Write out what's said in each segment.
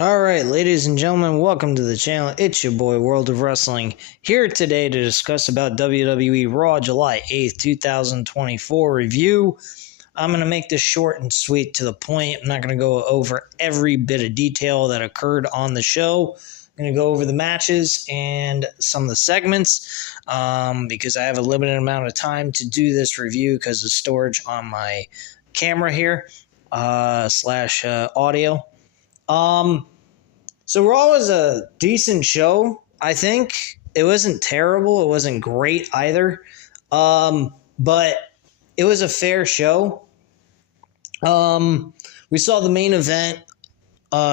Alright, ladies and gentlemen, welcome to the channel. It's your boy, World of Wrestling, here today to discuss about WWE Raw July 8th, 2024 review. I'm going to make this short and sweet to the point. I'm not going to go over every bit of detail that occurred on the show. I'm going to go over the matches and some of the segments because I have a limited amount of time to do this review because of storage on my camera here slash audio. So Raw was a decent show, I think. It wasn't terrible. It wasn't great either. But it was a fair show. We saw the main event,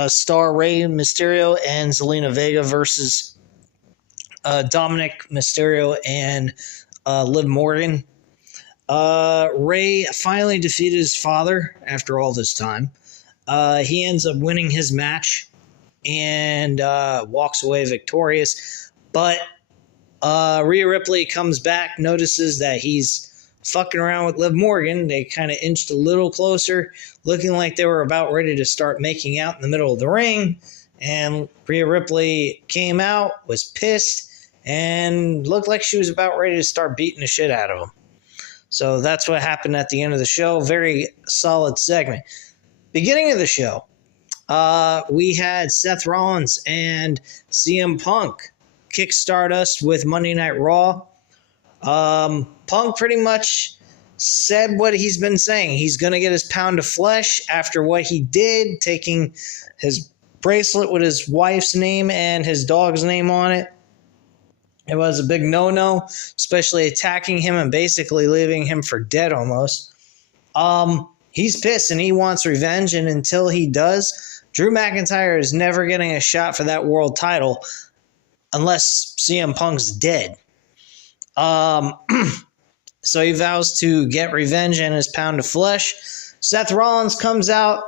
star Rey Mysterio and Zelina Vega versus Dominick, Mysterio, and Liv Morgan. Rey finally defeated his father after all this time. He ends up winning his match and walks away victorious. But Rhea Ripley comes back, notices that he's fucking around with Liv Morgan. They kind of inched a little closer, looking like they were about ready to start making out in the middle of the ring. And Rhea Ripley came out, was pissed, and looked like she was about ready to start beating the shit out of him. So that's what happened at the end of the show. Very solid segment. Beginning of the show, we had Seth Rollins and CM Punk kickstart us with Monday Night Raw. Punk pretty much said what he's been saying. He's going to get his pound of flesh after what he did, taking his bracelet with his wife's name and his dog's name on it. It was a big no-no, especially attacking him and basically leaving him for dead almost. He's pissed and he wants revenge, and until he does, Drew McIntyre is never getting a shot for that world title unless CM Punk's dead. So he vows to get revenge and his pound of flesh. Seth Rollins comes out.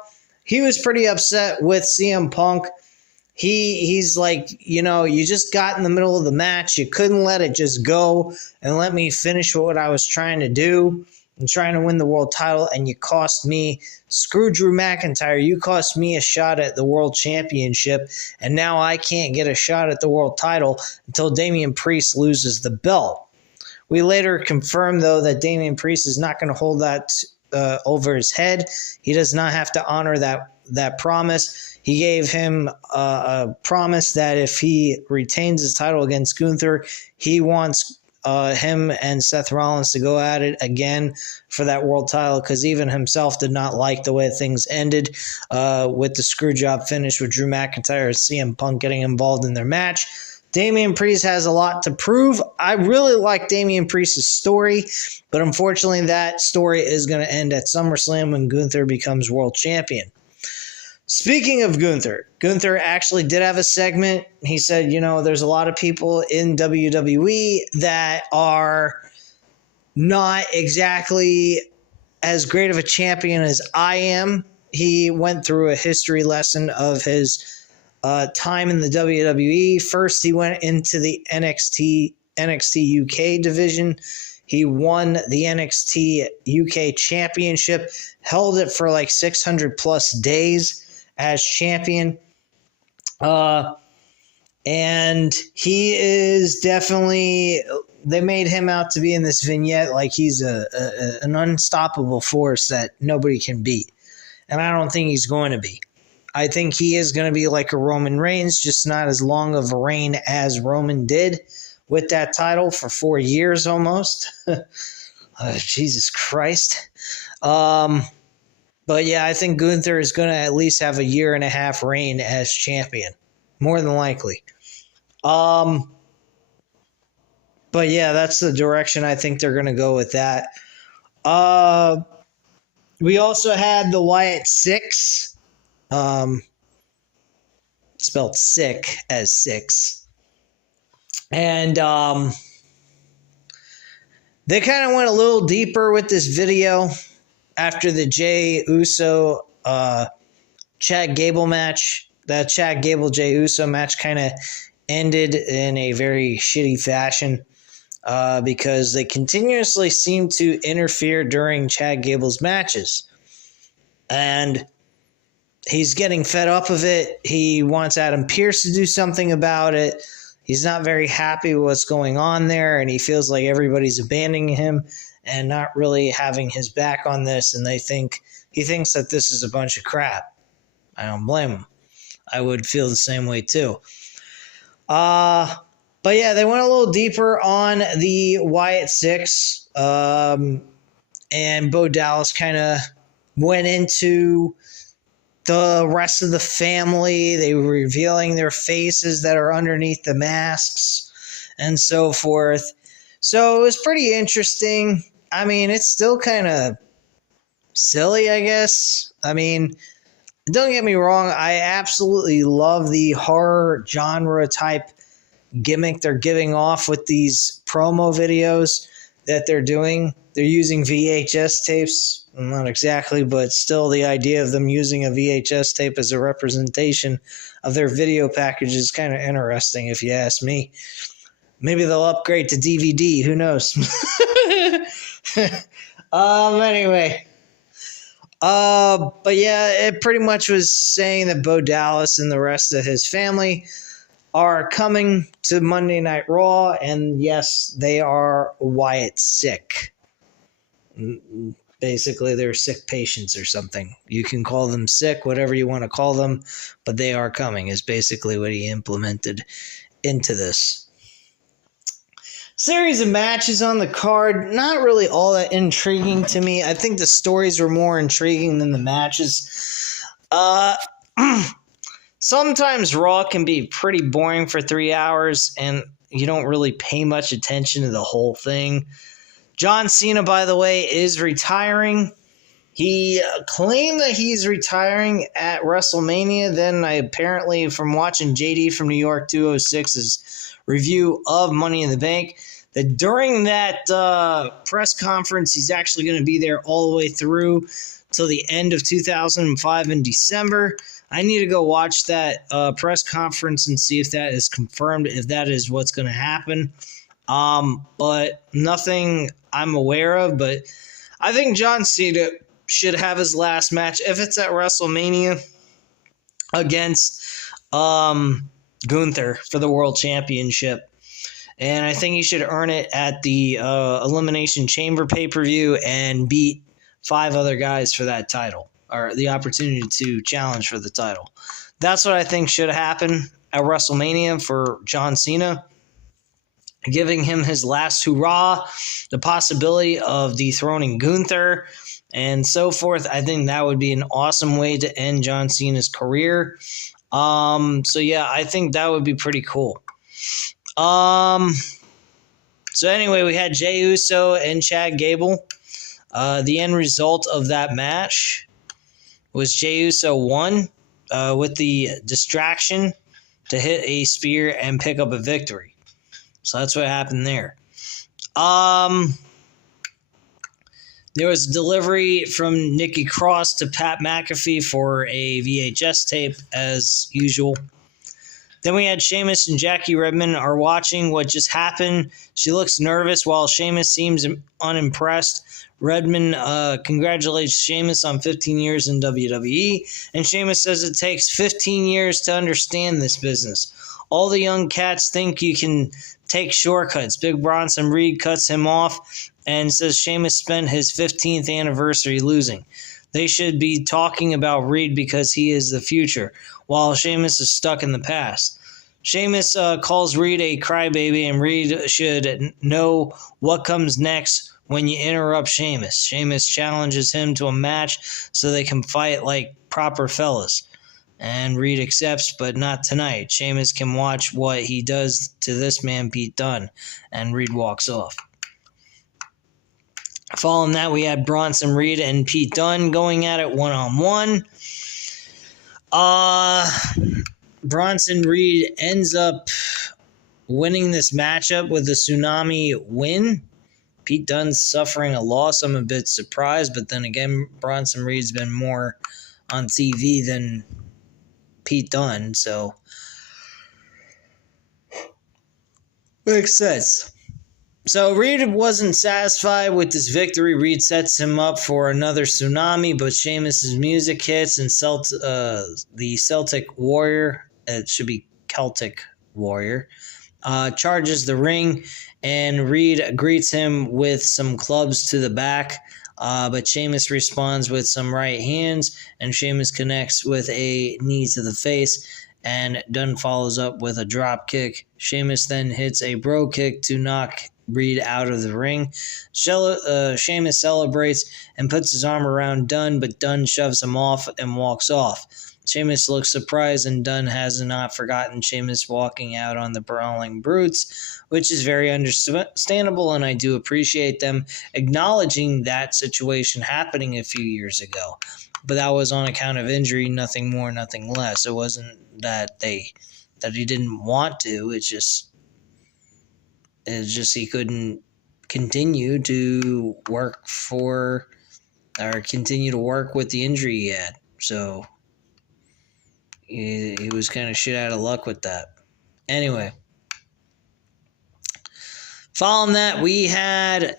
He was pretty upset with CM Punk. He's like, you just got in the middle of the match. You couldn't let it just go and let me finish what I was trying to do and trying to win the world title, and you cost me. Screw Drew McIntyre. You cost me a shot at the world championship, and now I can't get a shot at the world title until Damian Priest loses the belt. We later confirmed, though, that Damian Priest is not going to hold that over his head. He does not have to honor that promise. He gave him a promise that if he retains his title against Gunther, he wants him and Seth Rollins to go at it again for that world title, because even himself did not like the way things ended with the screwjob finish with Drew McIntyre and CM Punk getting involved in their match. Damian Priest has a lot to prove. I really like Damian Priest's story, but unfortunately that story is going to end at SummerSlam when Gunther becomes world champion. Speaking of Gunther actually did have a segment. He said, there's a lot of people in WWE that are not exactly as great of a champion as I am. He went through a history lesson of his time in the WWE. First, he went into the NXT UK division. He won the NXT UK championship, held it for like 600 plus days as champion. And he is definitely, they made him out to be in this vignette like he's an unstoppable force that nobody can beat. And I don't think he's going to be. I think he is going to be like a Roman Reigns, just not as long of a reign as Roman did with that title for 4 years almost. Jesus Christ. But yeah, I think Gunther is going to at least have a 1.5 year reign as champion. More than likely. But yeah, that's the direction I think they're going to go with that. We also had the Wyatt Six. Spelled sick as 6. And they kind of went a little deeper with this video after the Jey Uso Chad Gable match. That Chad Gable Jey Uso match kind of ended in a very shitty fashion because they continuously seem to interfere during Chad Gable's matches. And he's getting fed up of it. He wants Adam Pearce to do something about it. He's not very happy with what's going on there, and he feels like everybody's abandoning him and not really having his back on this, and he thinks that this is a bunch of crap. I don't blame him. I would feel the same way too. But yeah, they went a little deeper on the Wyatt Six, and Bo Dallas kind of went into the rest of the family. They were revealing their faces that are underneath the masks and so forth. So it was pretty interesting. I mean, it's still kind of silly, I guess. I mean, don't get me wrong. I absolutely love the horror genre type gimmick they're giving off with these promo videos that they're doing. They're using VHS tapes. Not exactly, but still the idea of them using a VHS tape as a representation of their video package is kind of interesting, if you ask me. Maybe they'll upgrade to DVD. Who knows? Anyway. But yeah, it pretty much was saying that Bo Dallas and the rest of his family are coming to Monday Night Raw, and yes, they are Wyatt sick. Basically, they're sick patients or something. You can call them sick, whatever you want to call them, but they are coming, is basically what he implemented into this. Series of matches on the card, not really all that intriguing to me. I think the stories were more intriguing than the matches. Sometimes Raw can be pretty boring for 3 hours, and you don't really pay much attention to the whole thing. John Cena, by the way, is retiring. He claimed that he's retiring at WrestleMania. Then apparently, from watching JD from New York 206's review of Money in the Bank, that during that press conference, he's actually going to be there all the way through till the end of 2005 in December. I need to go watch that press conference and see if that is confirmed, if that is what's going to happen. But nothing I'm aware of. But I think John Cena should have his last match, if it's at WrestleMania, against Gunther for the World Championship. And I think he should earn it at the Elimination Chamber pay-per-view and beat 5 other guys for that title, or the opportunity to challenge for the title. That's what I think should happen at WrestleMania for John Cena, giving him his last hurrah, the possibility of dethroning Gunther, and so forth. I think that would be an awesome way to end John Cena's career. So yeah, I think that would be pretty cool. So anyway, we had Jey Uso and Chad Gable. The end result of that match was Jey Uso won with the distraction to hit a spear and pick up a victory. So that's what happened there. There was a delivery from Nikki Cross to Pat McAfee for a VHS tape, as usual. Then we had Sheamus and Jackie Redmond are watching what just happened. She looks nervous while Sheamus seems unimpressed. Redmond congratulates Sheamus on 15 years in WWE, and Sheamus says it takes 15 years to understand this business. All the young cats think you can take shortcuts. Big Bronson Reed cuts him off and says Sheamus spent his 15th anniversary losing. They should be talking about Reed because he is the future, while Sheamus is stuck in the past. Sheamus calls Reed a crybaby, and Reed should know what comes next when you interrupt Sheamus. Sheamus challenges him to a match so they can fight like proper fellas. And Reed accepts, but not tonight. Sheamus can watch what he does to this man, Pete Dunne. And Reed walks off. Following that, we had Bronson Reed and Pete Dunne going at it one-on-one. Bronson Reed ends up winning this matchup with a tsunami win. Pete Dunne's suffering a loss. I'm a bit surprised, but then again, Bronson Reed's been more on TV than Pete Dunne, so makes sense. So Reed wasn't satisfied with this victory. Reed sets him up for another tsunami, but Sheamus's music hits and the Celtic Warrior, it should be Celtic Warrior, charges the ring, and Reed greets him with some clubs to the back. But Sheamus responds with some right hands, and Sheamus connects with a knee to the face, and Dunn follows up with a drop kick. Sheamus then hits a bro kick to knock Reed out of the ring. Sheamus celebrates and puts his arm around Dunn, but Dunn shoves him off and walks off. Sheamus looks surprised, and Dunn has not forgotten Sheamus walking out on the Brawling Brutes, which is very understandable, and I do appreciate them acknowledging that situation happening a few years ago. But that was on account of injury, nothing more, nothing less. It wasn't that he didn't want to. It's just he couldn't continue to work with the injury he had. So he was kind of shit out of luck with that. Anyway, following that, we had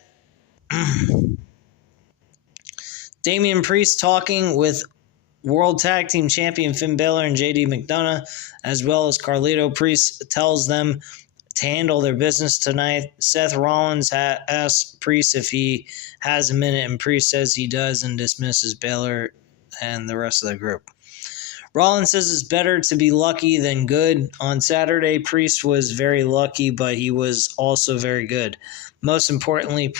Damian Priest talking with World Tag Team Champion Finn Balor and JD McDonough, as well as Carlito. Priest tells them to handle their business tonight. Seth Rollins asks Priest if he has a minute, and Priest says he does and dismisses Balor and the rest of the group. Rollins says it's better to be lucky than good. On Saturday, Priest was very lucky, but he was also very good. Most importantly,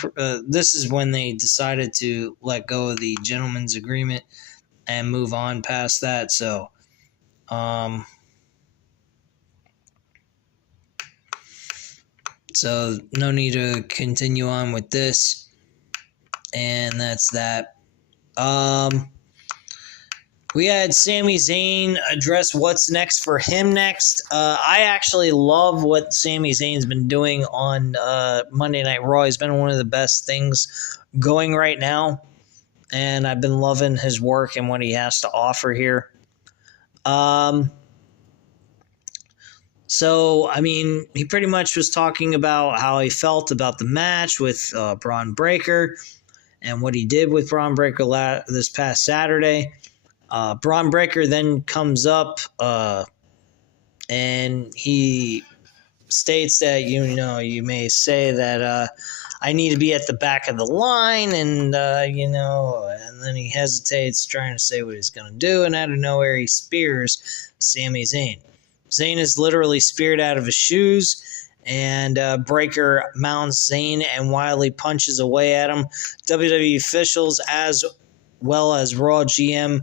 this is when they decided to let go of the gentleman's agreement and move on past that. So, no need to continue on with this. And that's that. We had Sami Zayn address what's next for him next. I actually love what Sami Zayn's been doing on Monday Night Raw. He's been one of the best things going right now, and I've been loving his work and what he has to offer here. So, I mean, he pretty much was talking about how he felt about the match with Braun Breaker and what he did with Braun Breaker this past Saturday. Braun Breaker then comes up and he states that, you may say that I need to be at the back of the line, and, and then he hesitates trying to say what he's going to do, and out of nowhere he spears Sami Zayn. Zayn is literally speared out of his shoes, and Breaker mounts Zayn and wildly punches away at him. WWE officials as well as Raw GM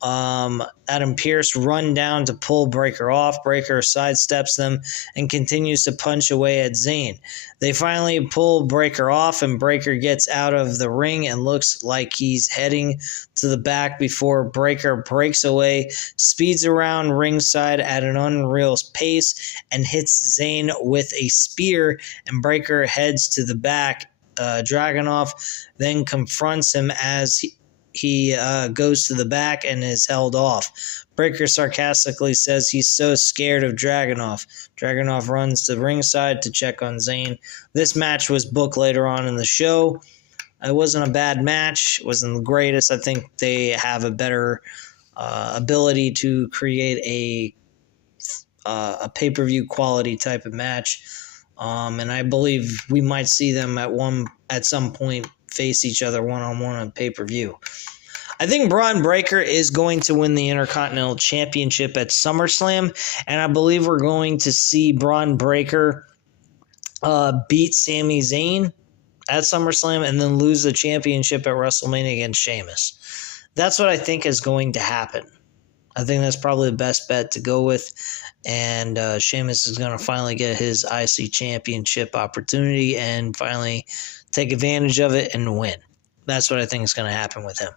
Adam Pearce run down to pull Breaker off. Breaker sidesteps them and continues to punch away at Zayn. They finally pull Breaker off, and Breaker gets out of the ring and looks like he's heading to the back before Breaker breaks away, speeds around ringside at an unreal pace, and hits Zayn with a spear, and Breaker heads to the back. Dragunov then confronts him as he goes to the back and is held off. Breaker sarcastically says he's so scared of Dragunov. Dragunov runs to ringside to check on Zayn. This match was booked later on in the show. It wasn't a bad match. It wasn't the greatest. I think they have a better ability to create a pay-per-view quality type of match. And I believe we might see them at some point face each other one-on-one on pay-per-view. I think Braun Breaker is going to win the Intercontinental Championship at SummerSlam, and I believe we're going to see Braun Breaker beat Sami Zayn at SummerSlam and then lose the championship at WrestleMania against Sheamus. That's what I think is going to happen. I think that's probably the best bet to go with, and Sheamus is going to finally get his IC Championship opportunity and finally take advantage of it and win. That's what I think is going to happen with him.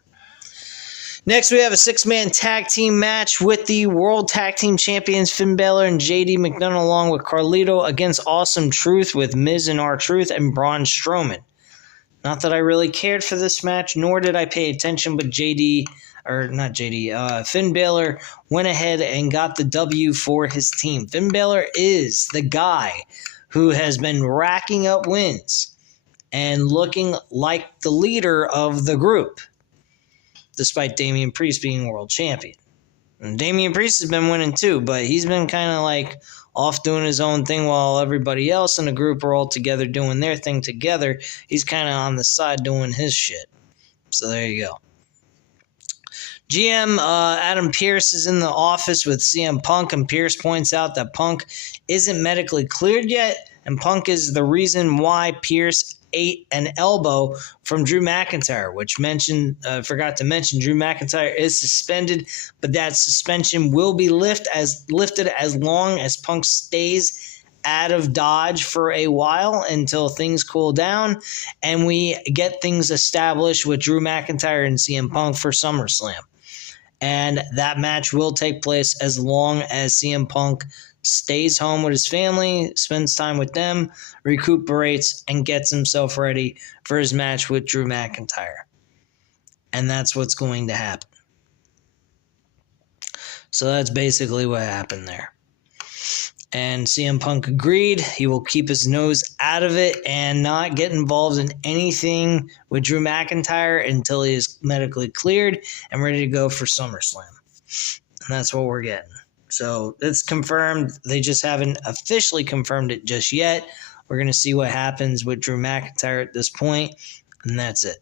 Next, we have a six-man tag team match with the World Tag Team Champions Finn Balor and JD McDonough along with Carlito against Awesome Truth with Miz and R-Truth and Braun Strowman. Not that I really cared for this match, nor did I pay attention, but Finn Balor went ahead and got the W for his team. Finn Balor is the guy who has been racking up wins and looking like the leader of the group, despite Damian Priest being world champion. And Damian Priest has been winning too, but he's been kind of like off doing his own thing while everybody else in the group are all together doing their thing together. He's kind of on the side doing his shit. So there you go. GM Adam Pearce is in the office with CM Punk, and Pearce points out that Punk isn't medically cleared yet, and Punk is the reason why Pearce ate an elbow from Drew McIntyre, which forgot to mention Drew McIntyre is suspended, but that suspension will be lifted as long as Punk stays out of Dodge for a while until things cool down and we get things established with Drew McIntyre and CM Punk for SummerSlam. And that match will take place as long as CM Punk stays home with his family, spends time with them, recuperates, and gets himself ready for his match with Drew McIntyre. And that's what's going to happen. So that's basically what happened there. And CM Punk agreed he will keep his nose out of it and not get involved in anything with Drew McIntyre until he is medically cleared and ready to go for SummerSlam. And that's what we're getting. So it's confirmed. They just haven't officially confirmed it just yet. We're going to see what happens with Drew McIntyre at this point, and that's it.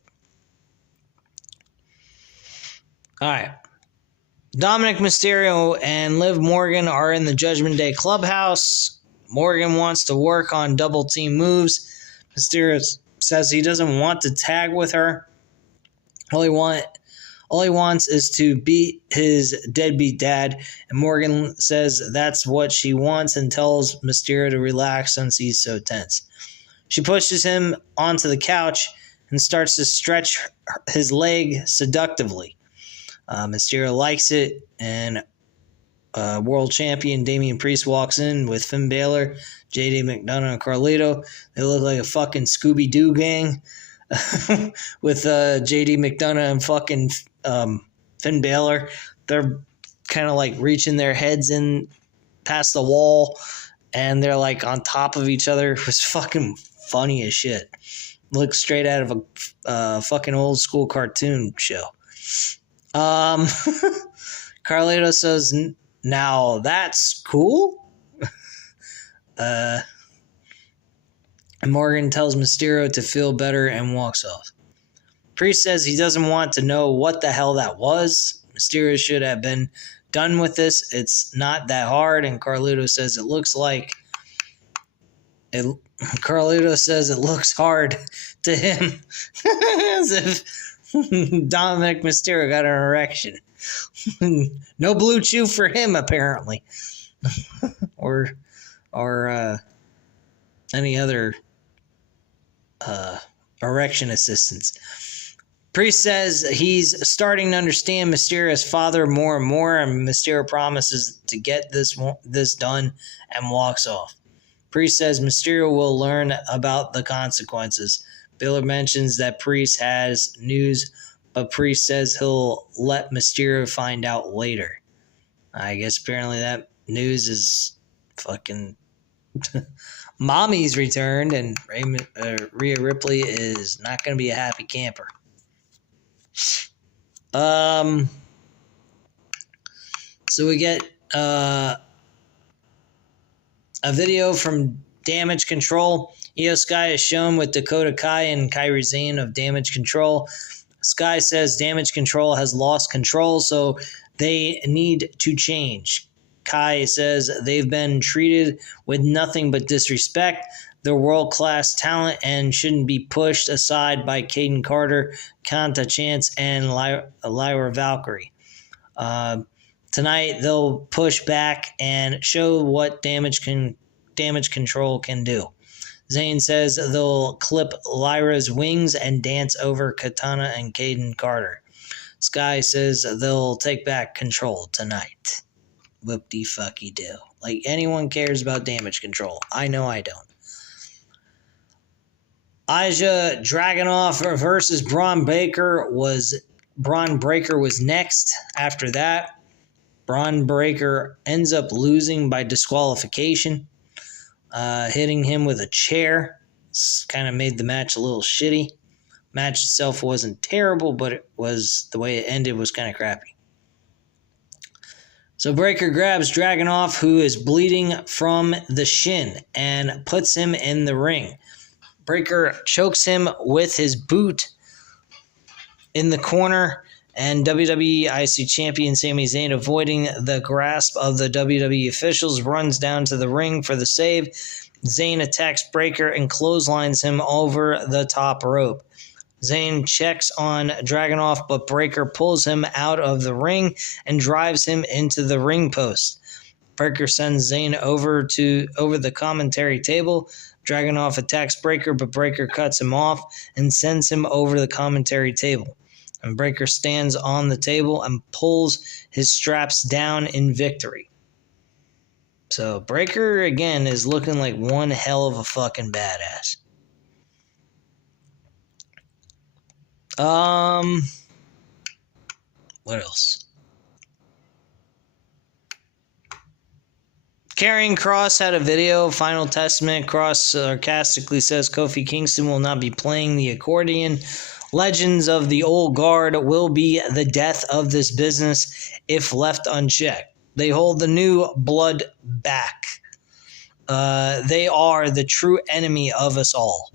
All right. Dominick Mysterio and Liv Morgan are in the Judgment Day clubhouse. Morgan wants to work on double team moves. Mysterio says he doesn't want to tag with her. All he wants is to beat his deadbeat dad, and Morgan says that's what she wants and tells Mysterio to relax since he's so tense. She pushes him onto the couch and starts to stretch his leg seductively. Mysterio likes it, and world champion Damian Priest walks in with Finn Balor, JD McDonough, and Carlito. They look like a fucking Scooby-Doo gang with JD McDonough and fucking Finn Balor. They're kind of like reaching their heads in past the wall, and they're like on top of each other. It was fucking funny as shit. Looks straight out of a fucking old school cartoon show. Carlito says, now that's cool. And Morgan tells Mysterio to feel better and walks off. Priest says he doesn't want to know what the hell that was. Mysterio should have been done with this. It's not that hard. And Carlito says it looks like it. Carlito says it looks hard to him, as if Dominick Mysterio got an erection. No blue chew for him, apparently. or any other erection assistance. Priest says he's starting to understand Mysterio's father more and more, and Mysterio promises to get this done and walks off. Priest says Mysterio will learn about the consequences. Balor mentions that Priest has news, but Priest says he'll let Mysterio find out later. I guess apparently that news is fucking Mami's returned, and Rhea Ripley is not going to be a happy camper. So we get a video from Damage Control. Io Sky is shown with Dakota Kai and Kairi Sane of Damage Control. Sky says Damage Control has lost control, so they need to change. Kai says they've been treated with nothing but disrespect. They're world-class talent and shouldn't be pushed aside by Caden Carter, Kanta Chance, and Lyra Valkyrie. Tonight, they'll push back and show what Damage Control can do. Zayn says they'll clip Lyra's wings and dance over Katana and Caden Carter. Sky says they'll take back control tonight. Whoop-de-fucky-do. Like anyone cares about Damage Control. I know I don't. Aja Dragunov versus Braun Breaker was next. After that, Braun Breaker ends up losing by disqualification. hitting him with a chair. Kind of made the match a little shitty. Match itself wasn't terrible, but the way it ended was kind of crappy. So Breakker grabs Dragunov, who is bleeding from the shin, and puts him in the ring. Breakker chokes him with his boot in the corner, and WWE IC Champion Sami Zayn, avoiding the grasp of the WWE officials, runs down to the ring for the save. Zayn attacks Breakker and clotheslines him over the top rope. Zayn checks on Dragunov, but Breakker pulls him out of the ring and drives him into the ring post. Breakker sends Zayn over the commentary table. Dragunov attacks Breakker, but Breakker cuts him off and sends him over the commentary table. And Breakker stands on the table and pulls his straps down in victory. So Breakker, again, is looking like one hell of a fucking badass. What else? Karrion Kross had a video. Final Testament. Kross sarcastically says Kofi Kingston will not be playing the accordion. Legends of the Old Guard will be the death of this business if left unchecked. They hold the new blood back. They are the true enemy of us all.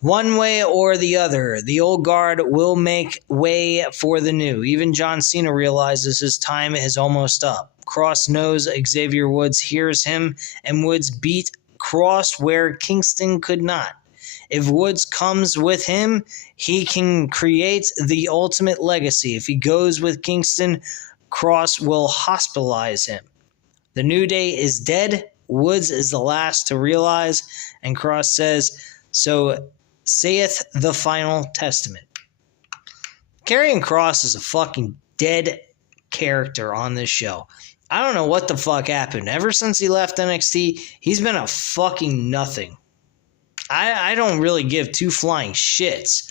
One way or the other, the Old Guard will make way for the new. Even John Cena realizes his time is almost up. Kross knows Xavier Woods hears him, and Woods beat Kross where Kingston could not. If Woods comes with him, he can create the ultimate legacy. If he goes with Kingston, Kross will hospitalize him. The New Day is dead. Woods is the last to realize, and Kross says, so saith the Final Testament. Karrion Kross is a fucking dead character on this show. I don't know what the fuck happened. Ever since he left NXT, he's been a fucking nothing. I don't really give two flying shits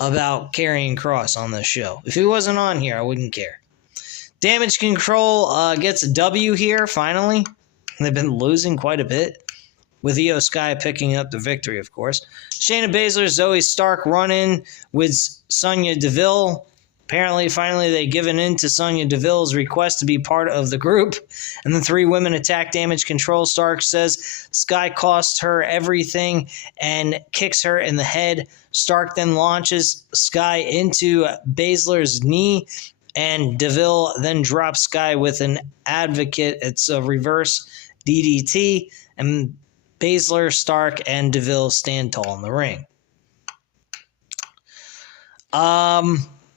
about Karrion Kross on this show. If he wasn't on here, I wouldn't care. Damage Control gets a W here, finally. They've been losing quite a bit, with Io Sky picking up the victory, of course. Shayna Baszler, Zoe Stark run in with Sonya Deville. Apparently, finally, they've given in to Sonya Deville's request to be part of the group. And the three women attack Damage Control. Stark says Sky cost her everything and kicks her in the head. Stark then launches Sky into Baszler's knee, and Deville then drops Sky with an advocate. It's a reverse DDT, and Baszler, Stark, and Deville stand tall in the ring.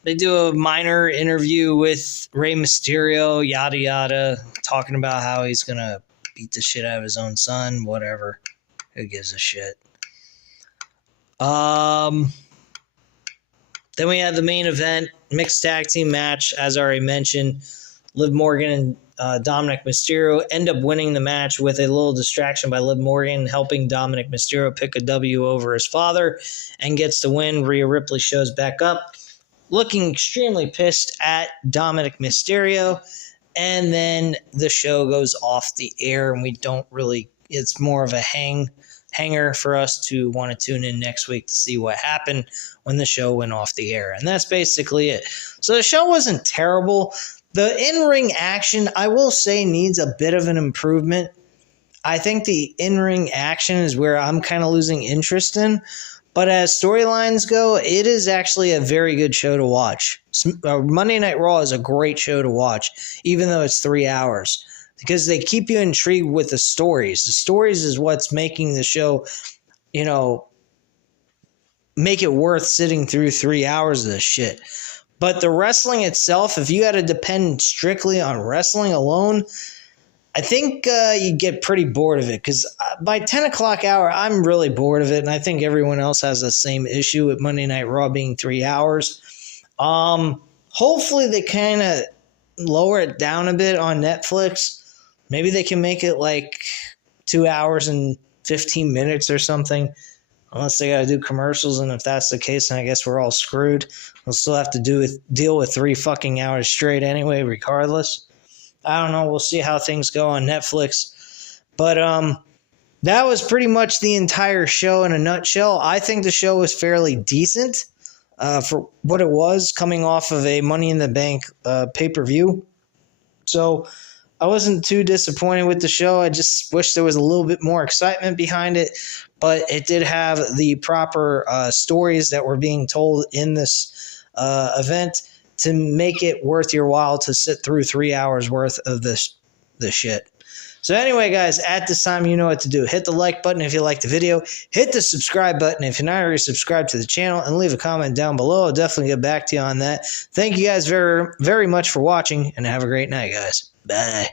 They do a minor interview with Rey Mysterio, yada yada, talking about how he's going to beat the shit out of his own son, whatever. Who gives a shit? Then we had the main event, mixed tag team match, as I already mentioned. Liv Morgan and Dominick Mysterio end up winning the match with a little distraction by Liv Morgan, helping Dominick Mysterio pick a W over his father and gets the win. Rhea Ripley shows back up, looking extremely pissed at Dominick Mysterio, and then the show goes off the air, and we don't really, it's more of a hanger for us to want to tune in next week to see what happened when the show went off the air, and that's basically it. So the show wasn't terrible. The in-ring action, I will say, needs a bit of an improvement. I think the in-ring action is where I'm kind of losing interest in. But as storylines go, it is actually a very good show to watch. Monday Night Raw is a great show to watch, even though it's 3 hours, because they keep you intrigued with the stories. The stories is what's making the show, make it worth sitting through 3 hours of this shit. But the wrestling itself, if you had to depend strictly on wrestling alone, I think you get pretty bored of it, because by 10 o'clock hour, I'm really bored of it, and I think everyone else has the same issue with Monday Night Raw being 3 hours. Hopefully they kind of lower it down a bit on Netflix. Maybe they can make it like 2 hours and 15 minutes or something, unless they got to do commercials, and if that's the case, then I guess we're all screwed. We'll still have to deal with 3 fucking hours straight anyway, regardless. I don't know. We'll see how things go on Netflix. But that was pretty much the entire show in a nutshell. I think the show was fairly decent for what it was, coming off of a Money in the Bank pay-per-view. So I wasn't too disappointed with the show. I just wish there was a little bit more excitement behind it, but it did have the proper stories that were being told in this event to make it worth your while to sit through 3 hours worth of this shit. So anyway, guys, at this time, you know what to do. Hit the like button if you liked the video. Hit the subscribe button if you're not already subscribed to the channel, and leave a comment down below. I'll definitely get back to you on that. Thank you guys very, very much for watching, and have a great night, guys. Bye.